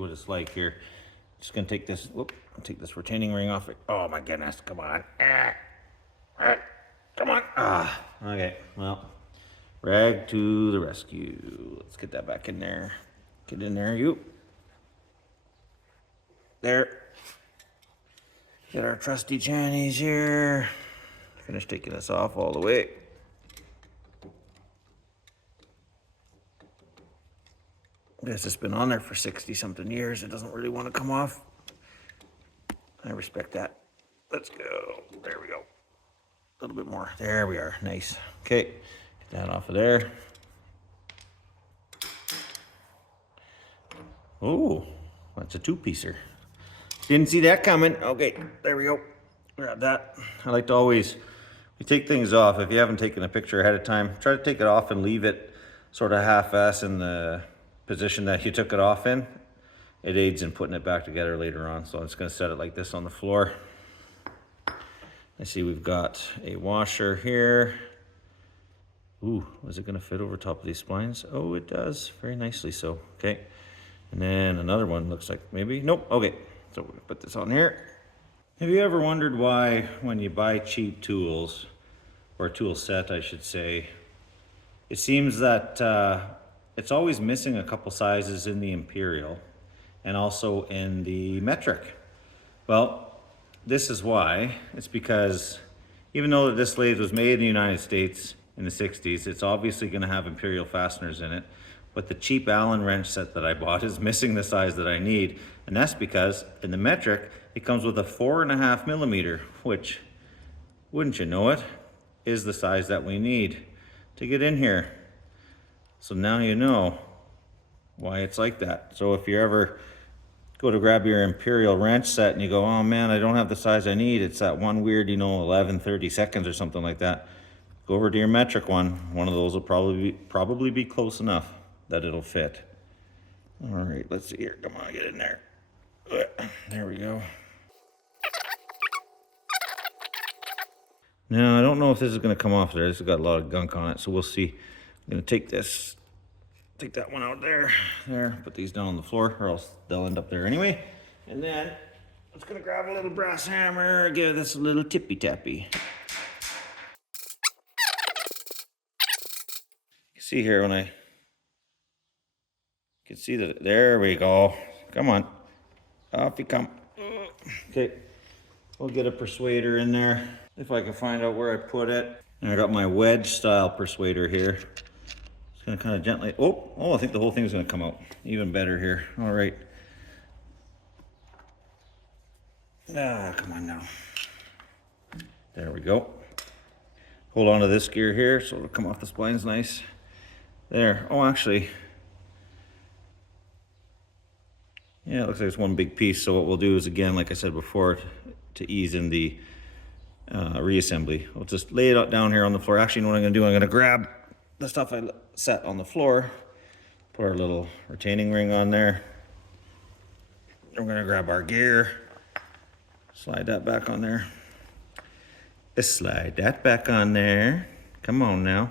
what it's like here. Just gonna take this, take this retaining ring off it. Oh my goodness, come on. Come on. Okay, well, rag to the rescue. Let's get that back in there. Get in there, you. There. Get our trusty channies here. Finish taking this off all the way. This has been on there for 60 something years. It doesn't really want to come off. I respect that. Let's go. There we go. A little bit more. There we are. Nice. Okay. Get that off of there. Oh, that's a two-piecer. Didn't see that coming. Okay, there we go. Grab that. I like to always, we take things off. If you haven't taken a picture ahead of time, try to take it off and leave it sort of half-ass in the position that you took it off in. It aids in putting it back together later on. So I'm just going to set it like this on the floor. I see we've got a washer here. Ooh, is it going to fit over top of these splines? Oh, it does. Very nicely so. Okay. And then another one looks like maybe, nope. Okay. So we're going to put this on here. Have you ever wondered why when you buy cheap tools, or a tool set I should say, it seems that it's always missing a couple sizes in the imperial and also in the metric? Well, this is why. It's because even though this lathe was made in the United States in the 60s, it's obviously going to have imperial fasteners in it. But the cheap Allen wrench set that I bought is missing the size that I need. And that's because in the metric, it comes with a 4.5 millimeter, which, wouldn't you know it, is the size that we need to get in here. So now you know why it's like that. So if you ever go to grab your imperial wrench set and you go, oh man, I don't have the size I need, it's that one weird, 11-30 seconds or something like that, go over to your metric one. One of those will probably be close enough that it'll fit. All right, let's see here. Come on, get in there. There we go. Now, I don't know if this is going to come off there. This has got a lot of gunk on it, so we'll see. I'm going to take that one out there, put these down on the floor, or else they'll end up there anyway. And then, I'm just going to grab a little brass hammer, give this a little tippy-tappy. You see here when you can see that, there we go. Come on, off you come. Okay, we'll get a persuader in there, if I can find out where I put it. And I got my wedge style persuader here. It's gonna kind of gently, oh, I think the whole thing's gonna come out. Even better here, all right. Come on now. There we go. Hold on to this gear here so it'll come off the splines nice. There, oh actually, yeah, it looks like it's one big piece. So what we'll do is, again, like I said before, to ease in the reassembly, we'll just lay it out down here on the floor. Actually, you know what I'm gonna do? I'm gonna grab the stuff I set on the floor, put our little retaining ring on there. We're gonna grab our gear, slide that back on there. Slide that back on there. Come on now.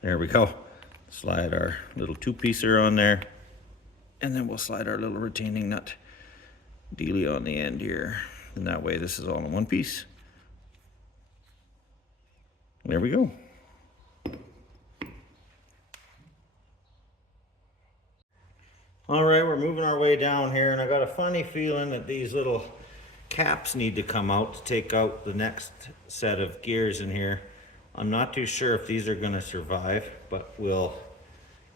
There we go. Slide our little two-piecer on there. And then we'll slide our little retaining nut dealie on the end here. And that way this is all in one piece. There we go. All right, we're moving our way down here, and I got a funny feeling that these little caps need to come out to take out the next set of gears in here. I'm not too sure if these are gonna survive, but we'll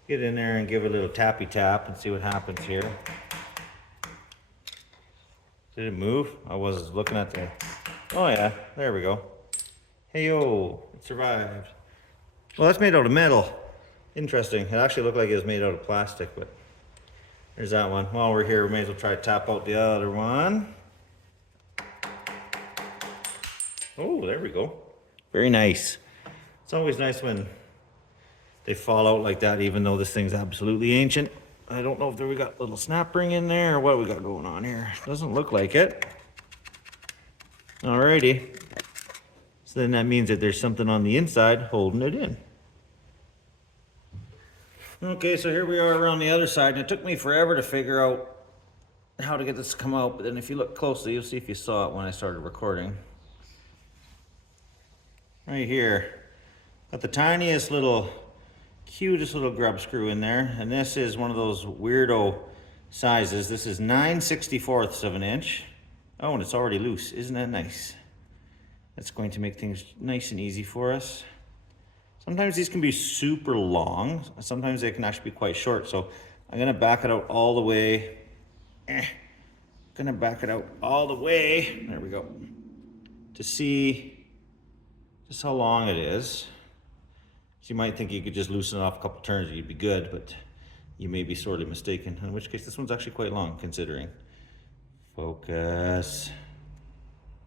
get in there and give it a little tappy tap and see what happens here. Did it move? I was looking at the, oh yeah, there we go. Hey-yo, it survived. Well, that's made out of metal. Interesting. It actually looked like it was made out of plastic, but there's that one. While we're here, we may as well try to tap out the other one. Oh, there we go. Very nice. It's always nice when they fall out like that, even though this thing's absolutely ancient. I don't know if we got a little snap ring in there or what we got going on here. Doesn't look like it. Alrighty. So then that means that there's something on the inside holding it in. Okay, so here we are around the other side, and it took me forever to figure out how to get this to come out, but then if you look closely, you'll see if you saw it when I started recording. Right here, got the tiniest little, cutest little grub screw in there, and this is one of those weirdo sizes. This is 9/64 of an inch. Oh, and it's already loose. Isn't that nice? That's going to make things nice and easy for us. Sometimes these can be super long. Sometimes they can actually be quite short. So I'm gonna back it out all the way. Gonna back it out all the way. There we go. To see just how long it is. So you might think you could just loosen it off a couple turns and you'd be good, but you may be sorely mistaken. In which case, this one's actually quite long considering. Focus.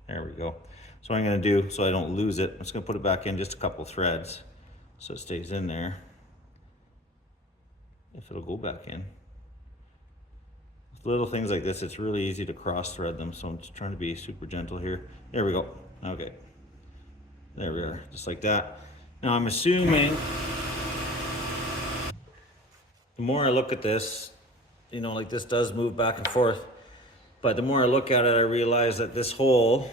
There we go. So what I'm gonna do, so I don't lose it, I'm just gonna put it back in just a couple threads so it stays in there. If it'll go back in. With little things like this, it's really easy to cross thread them, so I'm just trying to be super gentle here. There we go. Okay. There we are, just like that. Now I'm assuming, the more I look at this, you know, like this does move back and forth, but the more I look at it, I realize that this hole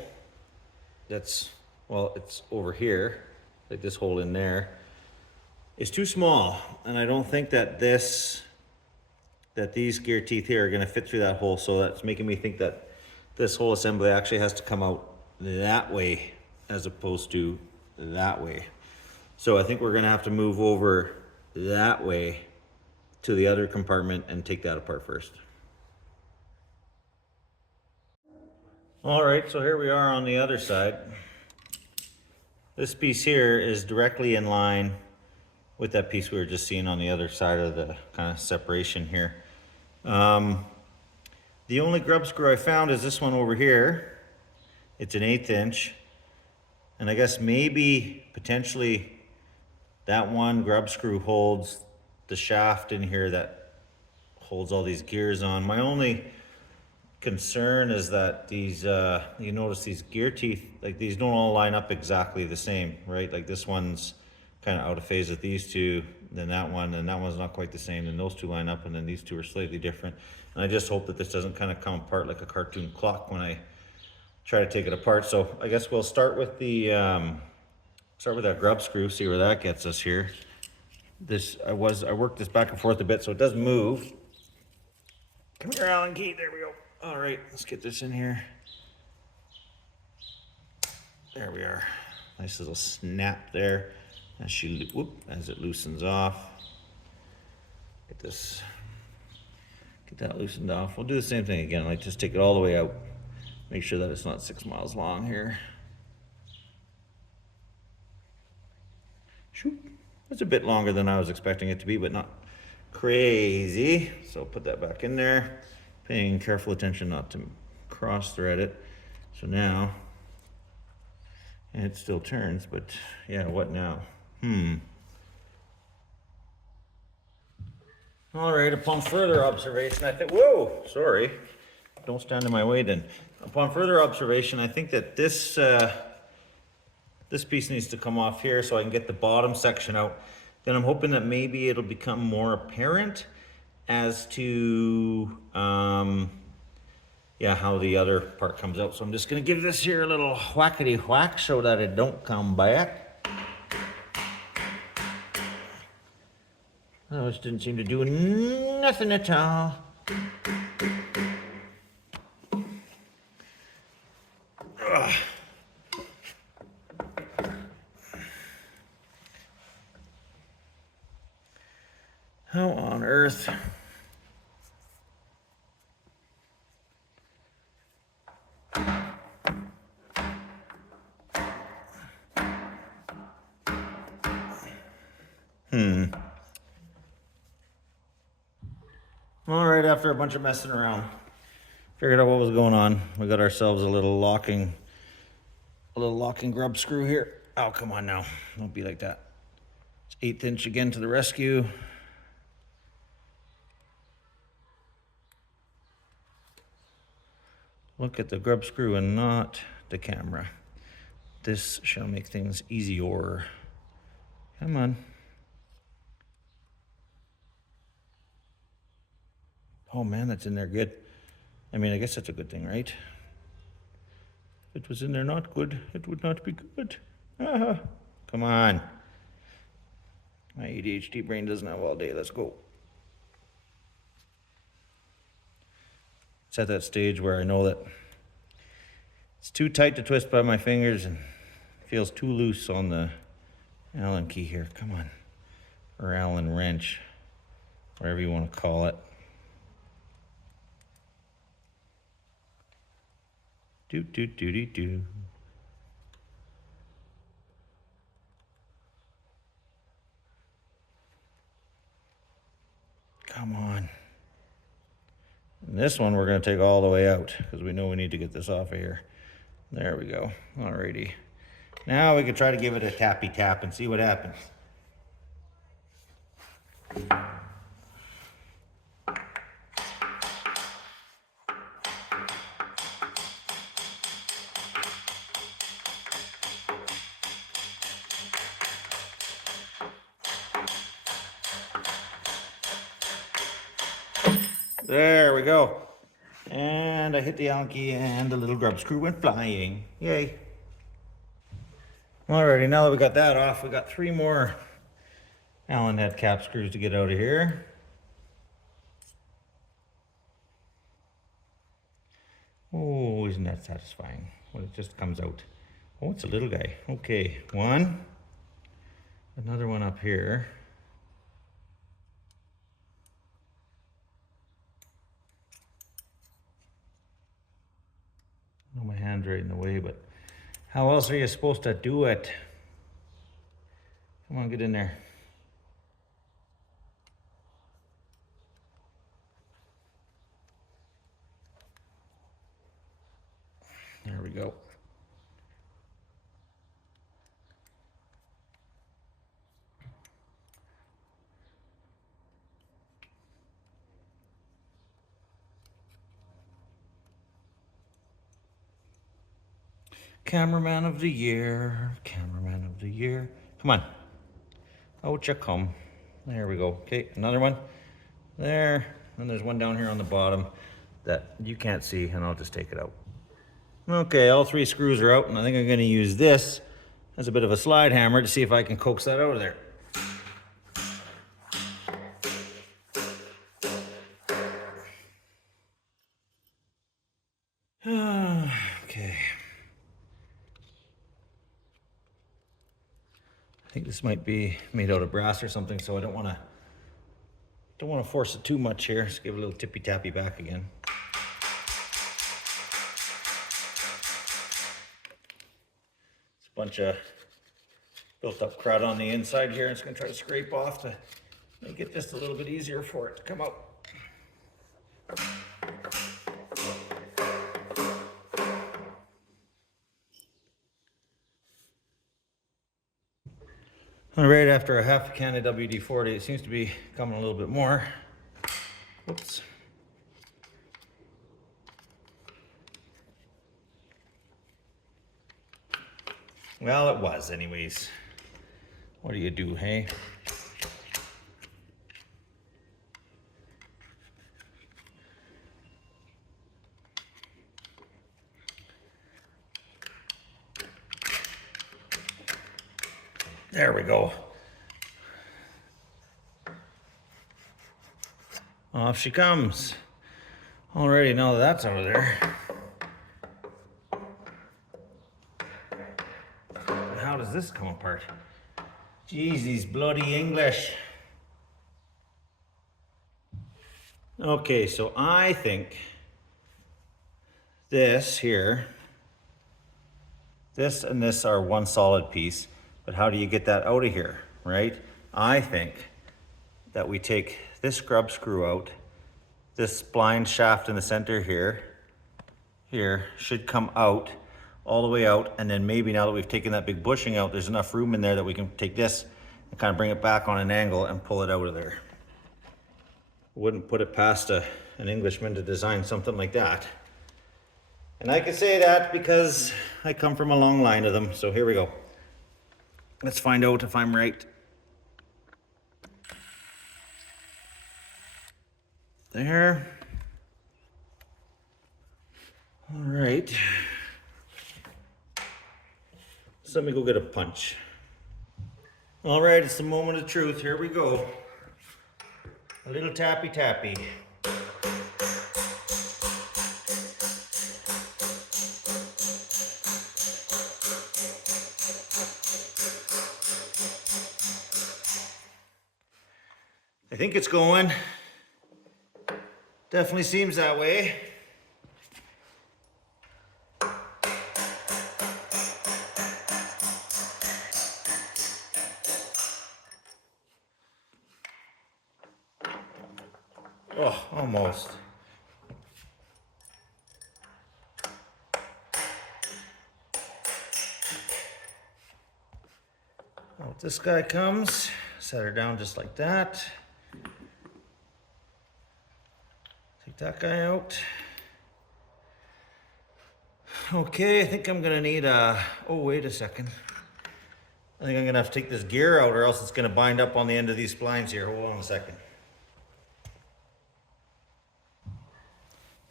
that's, well, it's over here, like this hole in there, is too small. And I don't think that these gear teeth here are gonna fit through that hole. So that's making me think that this whole assembly actually has to come out that way as opposed to that way. So I think we're gonna have to move over that way to the other compartment and take that apart first. All right, so here we are on the other side. This piece here is directly in line with that piece we were just seeing on the other side of the kind of separation here. The only grub screw I found is this one over here. It's an 1/8 inch. And I guess maybe potentially that one grub screw holds the shaft in here that holds all these gears on. My only concern is that these, you notice these gear teeth, like these don't all line up exactly the same, right? Like this one's kind of out of phase with these two, then that one, and that one's not quite the same, and those two line up, and then these two are slightly different. And I just hope that this doesn't kind of come apart like a cartoon clock when I try to take it apart. So I guess we'll start with the, start with that grub screw, see where that gets us here. This, I worked this back and forth a bit, so it does move. Come here, Allen Key, there we go. All right, let's get this in here. There we are. Nice little snap there as she, whoop, as it loosens off. Get this, get that loosened off. We'll do the same thing again, like just take it all the way out. Make sure that it's not 6 miles long here. Shoot, it's a bit longer than I was expecting it to be, but not crazy. So put that back in there. Paying careful attention not to cross thread it. So now, and it still turns, but yeah, what now? All right, upon further observation, I think, whoa, sorry. Don't stand in my way then. Upon further observation, I think that this, this piece needs to come off here so I can get the bottom section out. Then I'm hoping that maybe it'll become more apparent as to yeah, how the other part comes out. So I'm just gonna give this here a little whackety whack so that it don't come back. Oh, this didn't seem to do nothing at all. Ugh. How on earth? All right, after a bunch of messing around, figured out what was going on. We got ourselves a little locking grub screw here. Oh, come on now, don't be like that. It's 1/8 inch again to the rescue. Look at the grub screw and not the camera. This shall make things easier. Come on. Oh man, that's in there good. I mean, I guess that's a good thing, right? If it was in there not good, it would not be good. Ah, come on. My ADHD brain doesn't have all day. Let's go. It's at that stage where I know that it's too tight to twist by my fingers and feels too loose on the Allen key here. Come on. Or Allen wrench, whatever you want to call it. Do. Come on. And this one we're going to take all the way out because we know we need to get this off of here. There we go. Alrighty. Now we can try to give it a tappy tap and see what happens. There we go. And I hit the Allen key and the little grub screw went flying. Yay. Alrighty, now that we got that off, we got 3 more Allen head cap screws to get out of here. Oh, isn't that satisfying when it just comes out? Oh, it's a little guy. Okay, one. Another one up here. I know my hand's right in the way, but how else are you supposed to do it? Come on, get in there. There we go. Cameraman of the year, cameraman of the year. Come on. Out you come. There we go. Okay, another one. There. And there's one down here on the bottom that you can't see, and I'll just take it out. Okay, all 3 screws are out, and I think I'm going to use this as a bit of a slide hammer to see if I can coax that out of there. Okay. I think this might be made out of brass or something, so I don't want to force it too much here. Just give it a little tippy tappy back again. It's a bunch of built up crud on the inside here. I'm just going to try to scrape off to make it just a little bit easier for it to come out. And right after a half a can of WD-40, it seems to be coming a little bit more. Whoops. Well, it was anyways. What do you do, hey? There we go. Off she comes. Alrighty, now that that's out of there. How does this come apart? Jeez, these bloody English. Okay, so I think this here, this and this are one solid piece. But how do you get that out of here, right? I think that we take this grub screw out. This spline shaft in the center here should come out, all the way out. And then maybe now that we've taken that big bushing out, there's enough room in there that we can take this and kind of bring it back on an angle and pull it out of there. Wouldn't put it past an Englishman to design something like that. And I can say that because I come from a long line of them. So here we go. Let's find out if I'm right. There. All right. So let me go get a punch. All right, it's the moment of truth. Here we go. A little tappy tappy. I think it's going. Definitely seems that way. Oh, almost. Out this guy comes. Set her down just like that. Take that guy out. Okay, I think I'm gonna need a, oh wait a second. I think I'm gonna have to take this gear out or else it's gonna bind up on the end of these splines here. Hold on a second.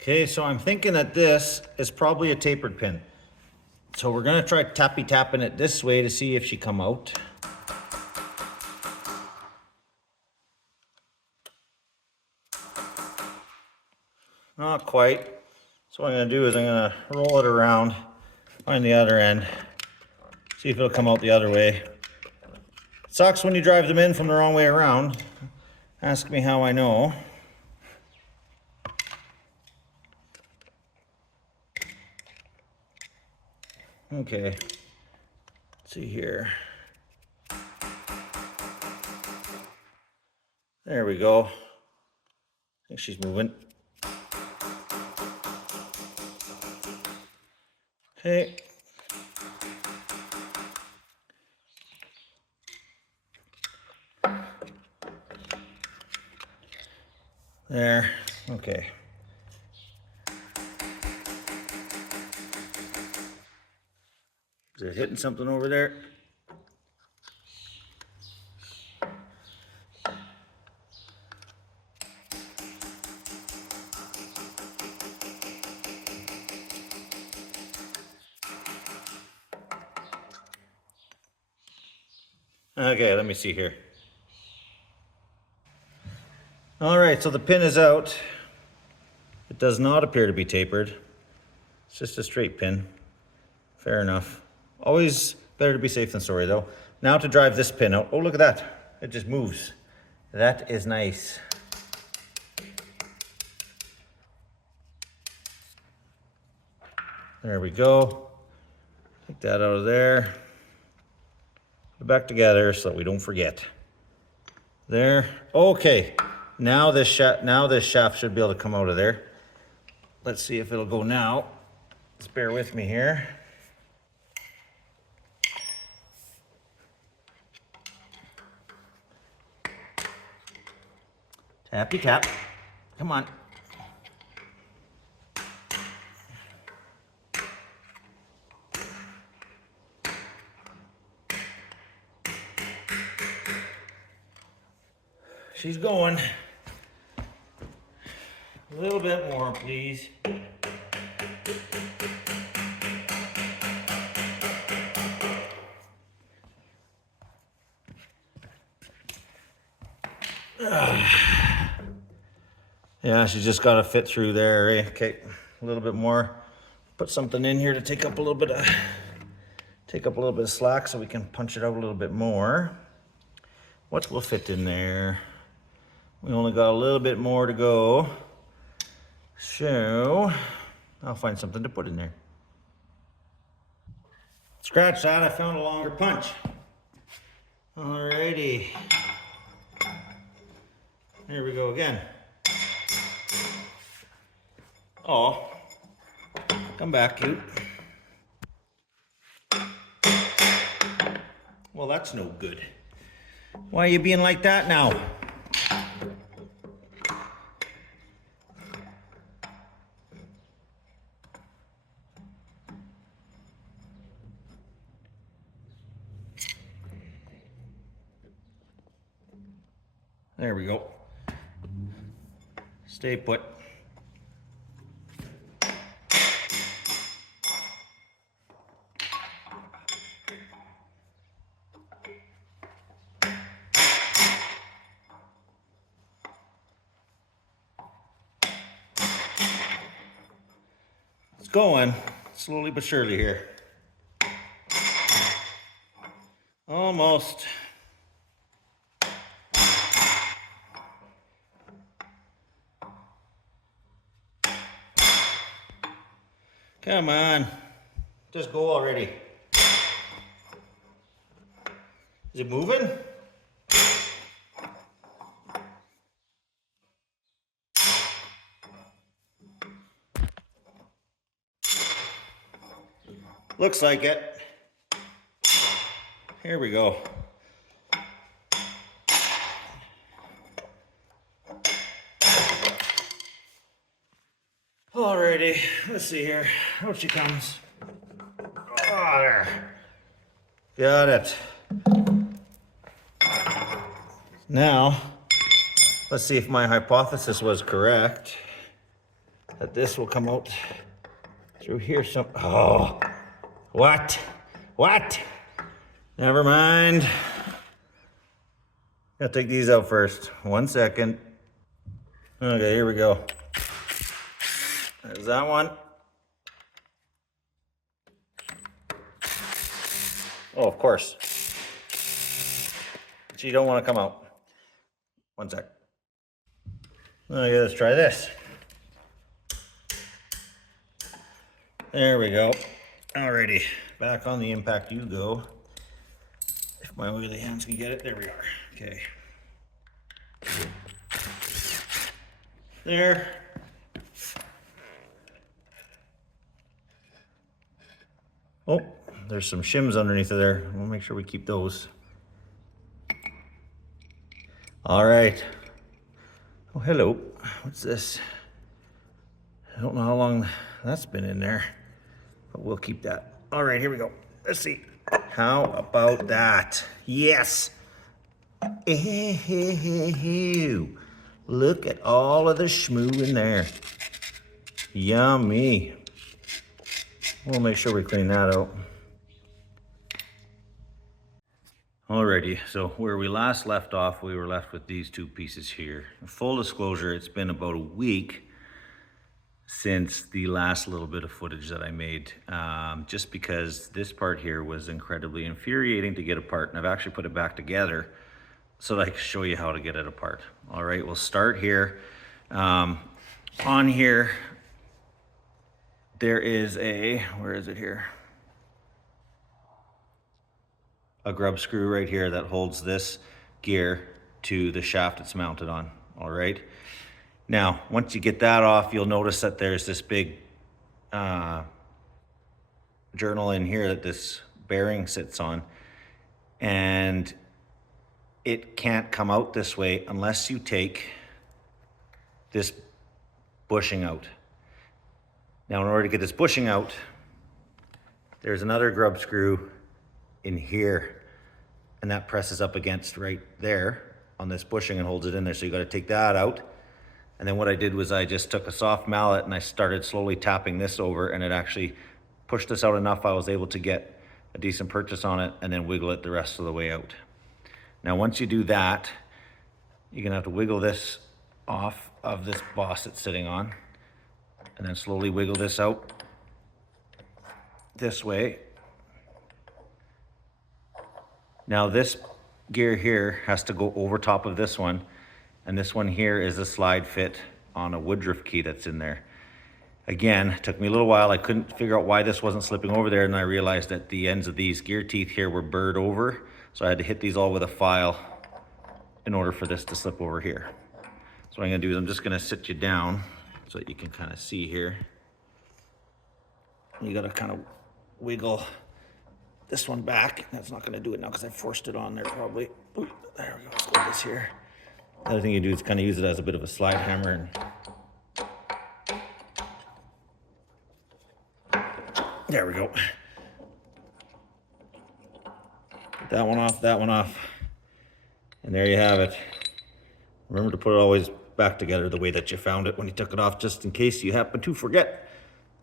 Okay, so I'm thinking that this is probably a tapered pin. So we're gonna try tappy tapping it this way to see if she come out. Not quite. So what I'm gonna do is I'm gonna roll it around, find the other end, see if it'll come out the other way. It sucks when you drive them in from the wrong way around. Ask me how I know. Okay, let's see here. There we go. I think she's moving. Okay. There, okay. Is it hitting something over there? Okay, let me see here. All right, so the pin is out. It does not appear to be tapered. It's just a straight pin. Fair enough. Always better to be safe than sorry though. Now to drive this pin out. Oh, look at that. It just moves. That is nice. There we go. Take that out of there. Put it back together so that we don't forget. There. Okay. Now this shaft should be able to come out of there. Let's see if it'll go now. Just bear with me here. Tappy tap. Come on. She's going. A little bit more, please. Yeah, she's just got to fit through there, eh? Okay, a little bit more. Put something in here to take up a little bit of slack so we can punch it out a little bit more. What will fit in there? We only got a little bit more to go. So, I'll find something to put in there. Scratch that, I found a longer punch. Alrighty. Here we go again. Oh, come back, cute. Well, that's no good. Why are you being like that now? There we go. Stay put. going slowly but surely here. Almost. Come on, just go already. Is it moving? Looks like it. Here we go. Alrighty, let's see here. Out she comes. Oh, there. Got it. Now, let's see if my hypothesis was correct. That this will come out through here some. Oh, what? What? Never mind. Gotta take these out first. 1 second. Okay, here we go. There's that one. Oh, of course. So you don't want to come out. 1 sec. Okay, let's try this. There we go. Alrighty, back on the impact you go. If my oily hands can get it, there we are. Okay. There. Oh, there's some shims underneath of there. We'll make sure we keep those. All right. Oh, hello. What's this? I don't know how long that's been in there, but we'll keep that. All right, here we go. Let's see. How about that? Yes. Ew. Look at all of the schmoo in there. Yummy. We'll make sure we clean that out. Alrighty, so where we last left off, we were left with these two pieces here. Full disclosure, it's been about a week since the last little bit of footage that I made, just because this part here was incredibly infuriating to get apart, and I've actually put it back together so that I can show you how to get it apart. All right, we'll start here. On here, there is a, where is it here? A grub screw right here that holds this gear to the shaft it's mounted on, all right? Now, once you get that off, you'll notice that there's this big journal in here that this bearing sits on, and it can't come out this way unless you take this bushing out. Now, in order to get this bushing out, there's another grub screw in here, and that presses up against right there on this bushing and holds it in there. So you got to take that out. And then what I did was I just took a soft mallet and I started slowly tapping this over, and it actually pushed this out enough I was able to get a decent purchase on it and then wiggle it the rest of the way out. Now, once you do that, you're gonna have to wiggle this off of this boss it's sitting on, and then slowly wiggle this out this way. Now this gear here has to go over top of this one, and this one here is a slide fit on a woodruff key that's in there. Again, it took me a little while. I couldn't figure out why this wasn't slipping over there, and I realized that the ends of these gear teeth here were burred over, so I had to hit these all with a file in order for this to slip over here. So what I'm gonna do is I'm just gonna sit you down so that you can kind of see here. You gotta kind of wiggle this one back. That's not gonna do it now because I forced it on there probably. Ooh, there we go, let's go this here. The other thing you do is kind of use it as a bit of a slide hammer. And there we go. Get that one off, that one off. And there you have it. Remember to put it always back together the way that you found it when you took it off, just in case you happen to forget.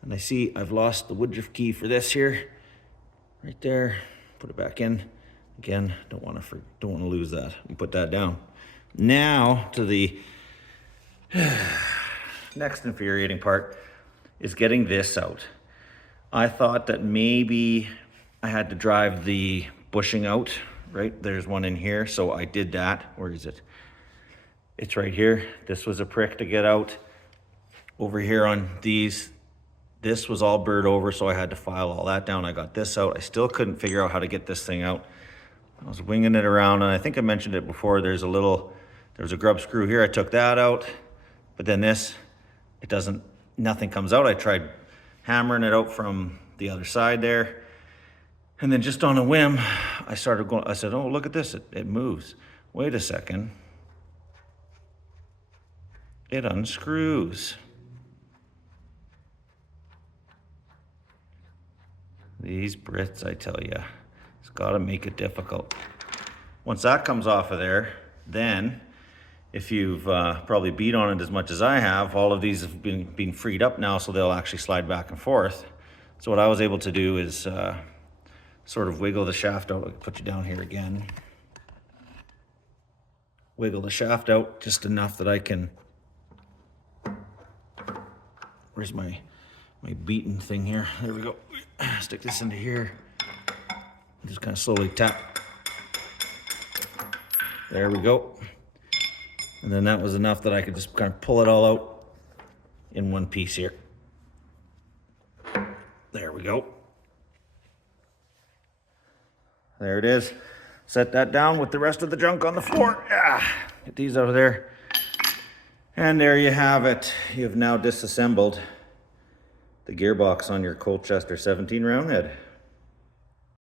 And I see I've lost the woodruff key for this here. Right there. Put it back in. Again, don't want to lose that. And put that down. Now to the next infuriating part is getting this out. I thought that maybe I had to drive the bushing out, right? There's one in here, so I did that. Where is it? It's right here. This was a prick to get out. Over here on these, this was all burred over, so I had to file all that down. I got this out. I still couldn't figure out how to get this thing out. I was winging it around, and I think I mentioned it before. There's a grub screw here. I took that out, but then this, nothing comes out. I tried hammering it out from the other side there. And then just on a whim, I said, oh, look at this, it moves. Wait a second. It unscrews. These Brits, I tell you, it's gotta make it difficult. Once that comes off of there, then if you've probably beat on it as much as I have, all of these have been freed up now, so they'll actually slide back and forth. So what I was able to do is sort of wiggle the shaft out. I'll put you down here again. Wiggle the shaft out just enough that I can, where's my beaten thing here? There we go. Stick this into here. Just kind of slowly tap. There we go. And then that was enough that I could just kind of pull it all out in one piece here. There we go. There it is. Set that down with the rest of the junk on the floor. Get these out of there. And there you have it. You have now disassembled the gearbox on your Colchester 17 round head.